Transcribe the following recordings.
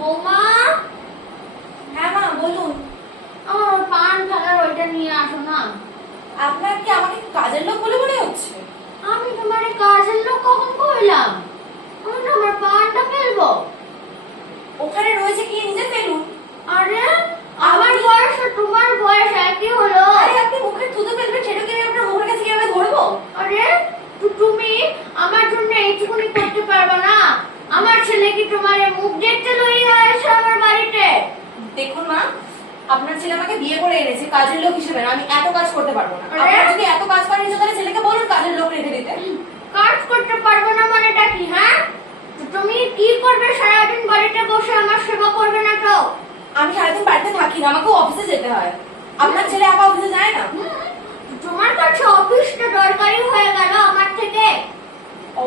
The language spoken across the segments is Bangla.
বৌমা। হ্যাঁ মা বলুন। আমার পান খালার ওইটা নিয়ে আসো না। আপনার কি আমাকে কাজের লোক বলে মনে হচ্ছে? আমি তোমার কাজের লোক কখন কইলাম? আমি তো আমার পানটা ফেলবো। ওখানে রয়েছে কি নিজে ফেলুন। আরে আমার বয়স আর তোমার বয়স একই হলো। আরে আপনি মুখে থুতু ফেলবেন, সেটা কি আমি আপনার মুখের কাছে কিভাবে ধরবো? আরে তুমি আমার জন্য এইটুকুনি করতে পারবে না? আমার ছেলে কি তোমার মুখ দেখতে লইয়া এসে আমার বাড়িতে? দেখুন মা, আপনার ছেলে আমাকে বিয়ে করে এনেছে কাজের লোক হিসেবে না, আমি এত কাজ করতে পারবো না। আরে? আপনার যদি এত কাজ পারেন তাহলে ছেলেকে বলুন কাজের লোক রেখে দিতে। কাজ করতে পারবে না মানেটা কি? হ্যাঁ, তো তুমি কি করবে সারাদিন বাড়িতে বসে? আমার সেবা করবে না তো? আমি সারাদিন বাড়িতে থাকি না, আমাকে অফিসে যেতে হয়। আপনার ছেলে একা অফিসে যায় না? তোমার কাছে অফিসটা দরকারি হয়ে গেল আমার থেকে?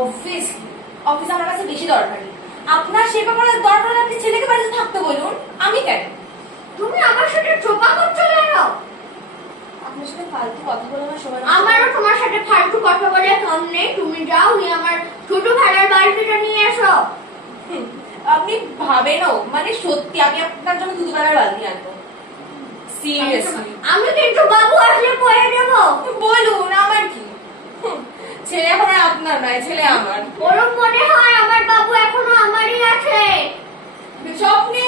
অফিস অফিস আমার কাছে বেশি দরকারি। আপনার সেবা করার দরকার হলে আপনি ছেলেকে বাড়িতে থাকতে বলুন, আমি কেন? তুমি আমার সাথে চোপা করছো কেন? আপনার সাথে ফালতু কথা বলে আমার সময় নষ্ট আমারও তোমার সাথে ফালতু কথা বলে কাম নেই। তুমি যাও, আমার ছোট ভাইয়ের বাড়িটা নিয়ে এসো। হুম, আপনি ভাবেনও মানে সত্যি আমি আপনার জন্য দুধবেলার বালতি আনবো? সিরিয়াসলি আমি কিন্তু বাবু আসলে কয়ে দেবো। বলুন, আমার কি? ছেলে এখন আর আপনার নয়, ছেলে আমার। ওরম মনে হয় আমার বাবু এখনো আমারই আছে। স্বপ্নে